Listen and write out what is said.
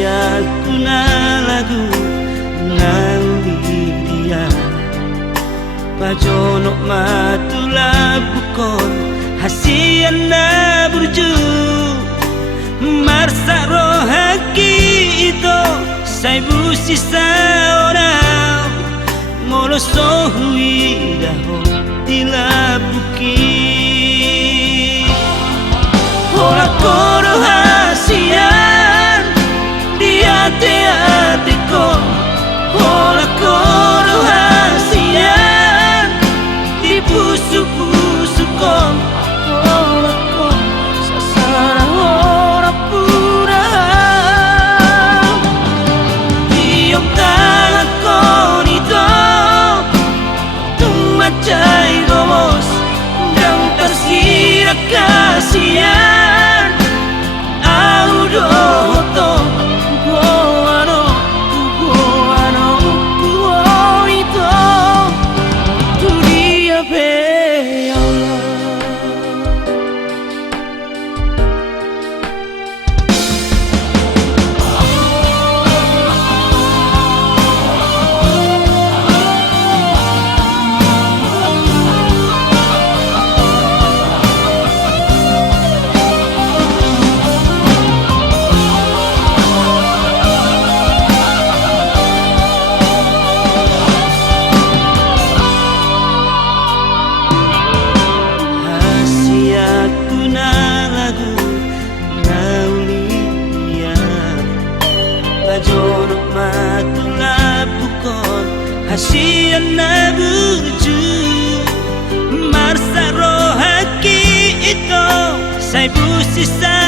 Rahasiaku na lagu ngauli dia Pajonok matula bukon hasian na burju Marsa rohaki itu Saibu sisa orang Moloso hui daho dilabuki Hola koro hasian di hati-hatiku Hola koro hasian di busuk-busukku Hola koro sasara ora pura Tiok tangan konito Tumacay gomos dan tersirak kasihan Audoto Guano itu Tu dia be Allah Pajonok matula bukon hasian na burju Marsa rohaki itu Saibu sisa